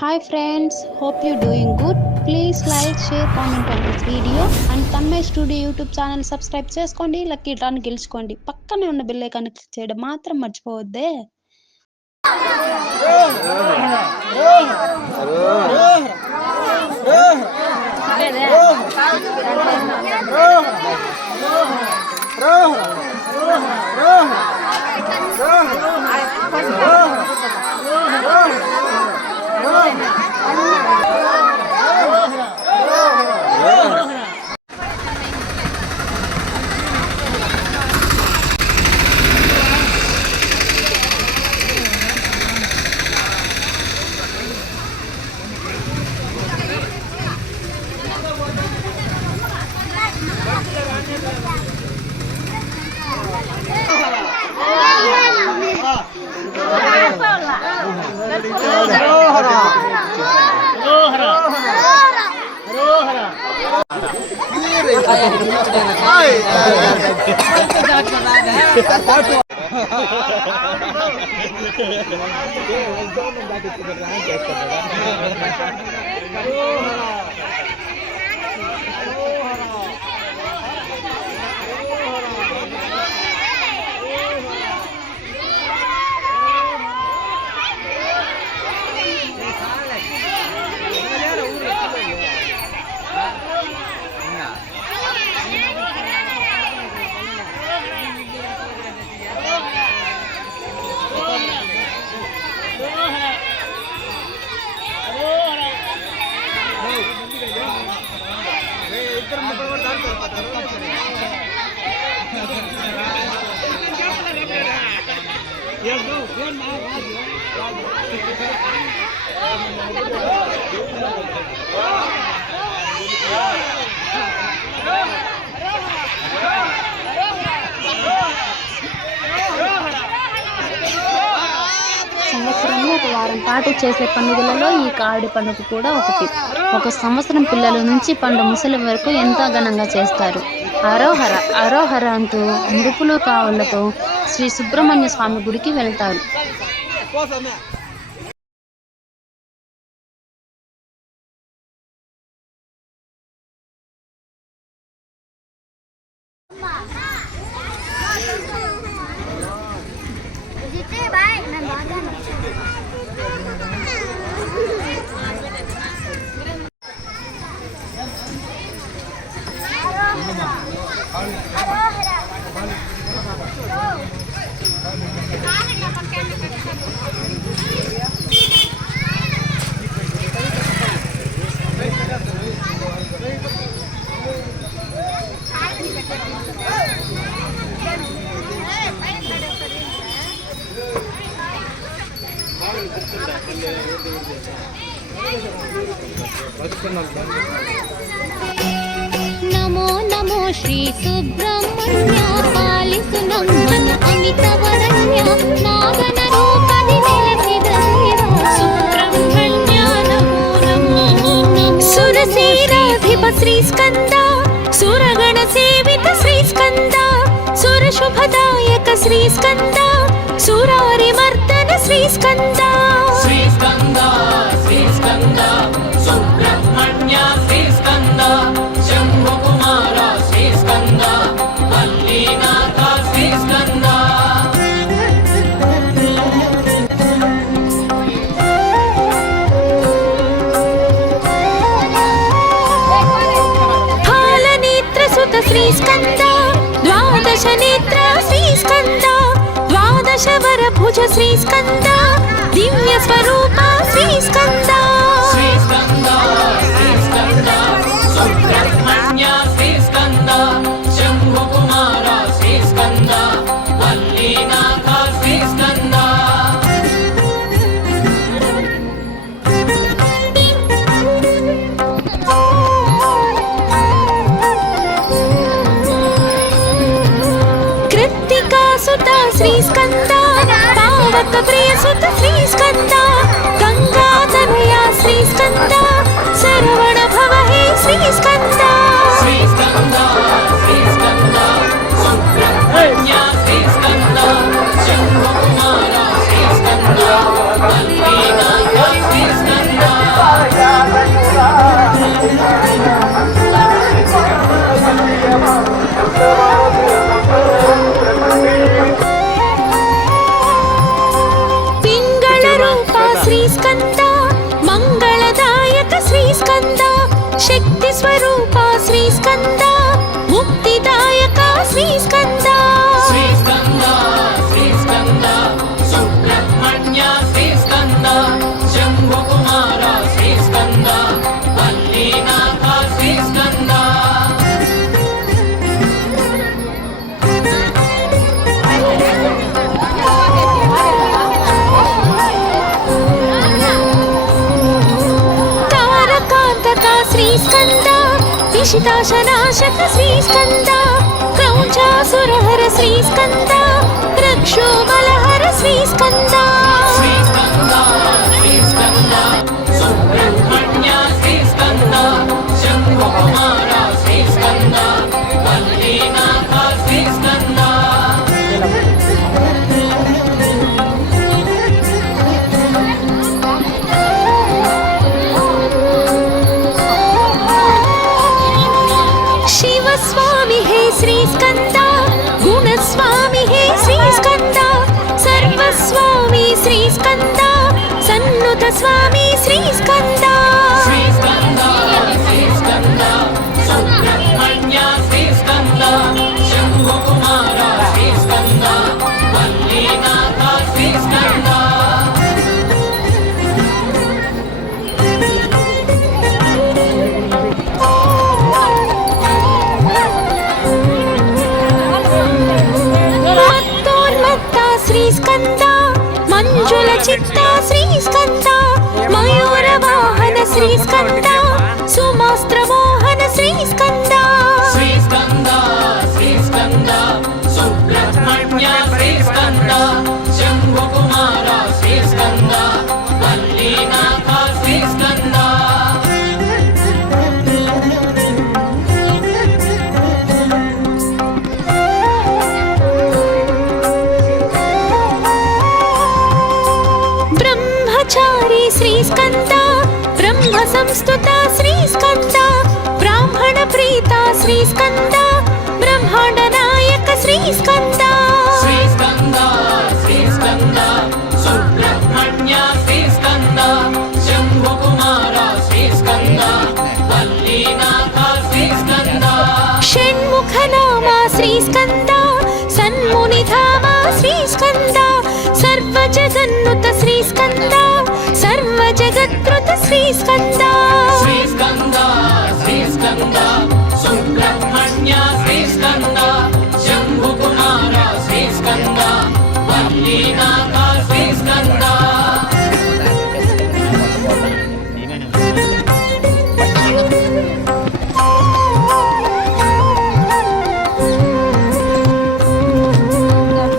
Hi friends, hope you're doing good. Please like, share, comment on this video and Tanmay Studio YouTube channel subscribe చేసుకోండి. Lucky డ్రాని గెలుచుకోండి. పక్కనే ఉన్న bell icon click చేయడం మాత్రం మర్చిపోవద్దే. సంవత్సరంలో ఒక వారం పాటు చేసే పండుగలలో ఈ కాడి పండుగ కూడా ఒకటి. ఒక సంవత్సరం పిల్లల నుంచి పండు ముసలి వరకు ఎంతో ఘనంగా చేస్తారు. అరోహర అరోహర అంటూ ముడుపులు కావులతో శ్రీ సుబ్రహ్మణ్య స్వామి గుడికి వెళ్తారు. నమో నమో శ్రీ సుబ్రహ్మణ్య పాలిసు నమ్మను అమిత వరణ్య నాగన రూపది నెలసిద సుబ్రహ్మణ్య నమో నమో సురసేనాధిప శ్రీ స్కంద సురగణ సేవిత శ్రీ స్కంద సుర శుభదాయక శ్రీ స్కంద సురారి మర్దన శ్రీ స్కంద శ్రీ స్కంద శ్రీ స్కంద సుబ్రహ్మణ్య శ్రీ స్కంద శంభు కుమార శ్రీ స్కంద వల్లీనాథ శ్రీ స్కంద ఫాలనేత్ర సుత శ్రీ స్కంద ద్వాదశ నేత్ర శ్రీ స్కంద ద్వాదశ వర భుజ శ్రీ స్కంద దివ్య స్వరూప శ్రీ స్కంద శ్రీ స్కంద శ్రీ స్కంద సుబ్రహ్మణ్య శ్రీ స్కంద శంభు కుమార శ్రీ స్కంద వల్లీనాథ శ్రీ స్కంద కృత్తికా సుత శ్రీ స్కంద పావక ప్రియ సుత శ్రీ స్కంద గంగాధరయ శ్రీ స్కంద శరవణ భవ హే శ్రీ స్కంద శ్రీ స్కంద శ్రీ స్కంద సుబ్రహ్మణ్య శ్రీ స్కంద శంభు కుమార శ్రీ స్కంద వల్లీనాథ శ్రీ స్కంద మంగళదాయక శ్రీ స్కంద, శక్తి స్వరూప శ్రీ స్కంద, ముక్తిదాయక శ్రీ స్కంద. శ్రీ స్కంద శ్రీ స్కంద సుబ్రహ్మణ్య శ్రీ స్కంద, శంభు కుమార శ్రీ స్కంద, వల్లీనాథ శ్రీ స్కంద. తారకాంతక శ్రీ స్కంద, ఇషితాశనాశక శ్రీ స్కంద, క్రౌంచాసురహర శ్రీ స్కంద, రక్షోబలహర శ్రీ స్కంద. శ్రీ స్కంద శ్రీ స్కంద సుబ్రహ్మణ్య శ్రీ స్కంద, శంభు కుమార శ్రీ స్కంద, వల్లీనాథ శ్రీ స్కంద. शिवस्वामी हे श्री स्कंदा, गुणस्वामी हे श्री स्कंदा, सर्वस्वामी श्री स्कंदा, सन्नुत स्वामी श्री स्कंदा. శ్రీ స్కంద శ్రీ స్కంద సుబ్రహ్మణ్య శ్రీ స్కంద, శంభు కుమార శ్రీ స్కంద, వల్లీనాథ శ్రీ స్కంద. మత్తోన్మత్త శ్రీ స్కందా, మంజుల చిత్త శ్రీ స్కందా, మయూర వాహన శ్రీ స్కందా, సుమాస్త్ర మోహన శ్రీ స్కందా. శ్రీ స్కంద శ్రీ స్కంద సుబ్రహ్మణ్య శ్రీ స్కంద, శంభు కుమార శ్రీ స్కంద, వల్లీనాథ శ్రీ స్కంద. బ్రహ్మచారి శ్రీ స్కందా, బ్రహ్మ సంస్తుత శ్రీ స్కందా, బ్రాహ్మణ ప్రీత శ్రీ స్కందా, బ్రహ్మాండ నాయక శ్రీ స్కందా. శ్రీ స్కంద శ్రీ స్కంద సుబ్రహ్మణ్య శ్రీ స్కంద, శంభు కుమార శ్రీ స్కంద, వల్లీనాథ శ్రీ స్కంద. షణ్ముఖ నామ శ్రీ స్కందా, సన్ముని ధామ శ్రీ స్కందా, సర్వ జగన్నుత శ్రీ స్కందా, సర్వ జగత్కృత శ్రీ స్కందా. శ్రీ స్కంద శ్రీ స్కంద సుబ్రహ్మణ్య శ్రీ స్కంద, శంభు కుమార శ్రీ స్కంద, వల్లీనాథ శ్రీ స్కంద.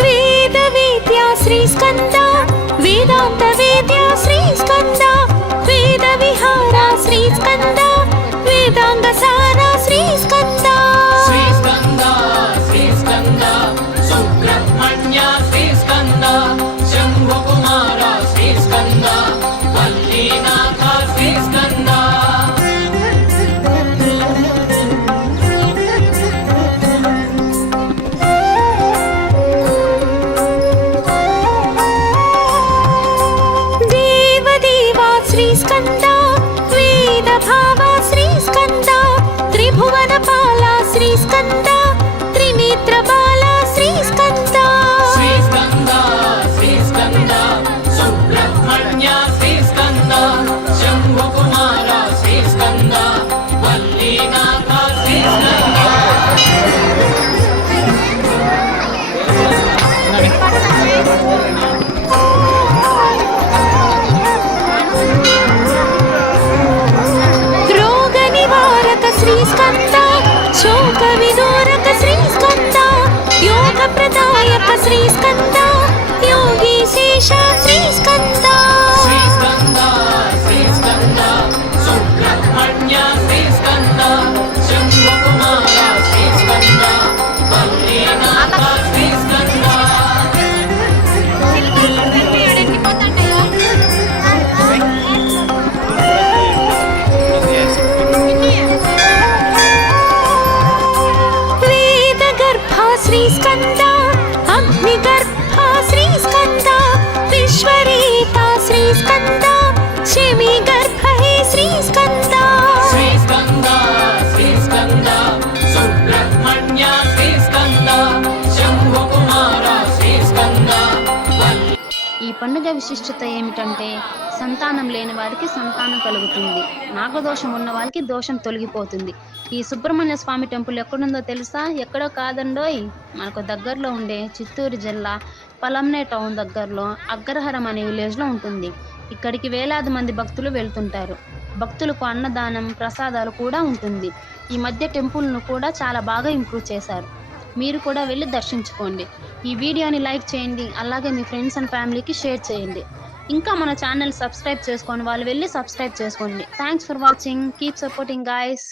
వేద వేద్య శ్రీ స్కందా, వేదాంత వేద్య శ్రీ స్కందా, వేద విహార శ్రీ స్కందా, వేదాంగ సార శ్రీ స్కందా. శ్రీ స్కంద శ్రీ స్కంద సుబ్రహ్మణ్య శ్రీ స్కంద, శంభు కుమార శ్రీ స్కంద, వల్లీనాథ శ్రీ స్కంద. దేవదేవా శ్రీ స్కందా, వేద భావ శ్రీ స్కందా, త్రిభువన పాల శ్రీ స్కందా, త్రినేత్ర బాల శ్రీ స్కందా. శ్రీ స్కంద శ్రీ స్కంద సుబ్రహ్మణ్య శ్రీ స్కంద, శంభు కుమార శ్రీ స్కంద, వల్లీనాథ శ్రీ స్కంద. రోగ నివారక శ్రీ స్కందా, శోక విదూరక శ్రీ స్కందా, యోగ ప్రదాయక శ్రీ స్కందా, యోగి శేష శ్రీ స్కందా. శ్రీ స్కంద శ్రీ స్కంద సుబ్రహ్మణ్య శ్రీ స్కంద, శంభు కుమార శ్రీ స్కంద, వల్లీనాథ శ్రీ స్కంద. వేద గర్భ శ్రీ స్కందా, అగ్ని గర్భ పండుగ విశిష్టత ఏమిటంటే సంతానం లేని వారికి సంతానం కలుగుతుంది, నాగదోషం ఉన్న వారికి దోషం తొలగిపోతుంది. ఈ సుబ్రహ్మణ్య స్వామి టెంపుల్ ఎక్కడుందో తెలుసా? ఎక్కడో కాదండోయ్, మనకు దగ్గరలో ఉండే చిత్తూరు జిల్లా పలంనే టౌన్ దగ్గరలో అగ్రహారం అనే విలేజ్లో ఉంటుంది. ఇక్కడికి వేలాది మంది భక్తులు వెళ్తుంటారు. భక్తులకు అన్నదానం ప్రసాదాలు కూడా ఉంటుంది. ఈ మధ్య టెంపుల్ను కూడా చాలా బాగా ఇంప్రూవ్ చేశారు. మీరు కూడా వెళ్ళి దర్శించుకోండి. ఈ వీడియోని లైక్ చేయండి, అలాగే మీ ఫ్రెండ్స్ అండ్ ఫ్యామిలీకి షేర్ చేయండి. ఇంకా మన ఛానల్ సబ్స్క్రైబ్ చేసుకోండి, వాళ్ళు వెళ్ళి సబ్స్క్రైబ్ చేసుకోండి. Thanks for watching, keep supporting guys.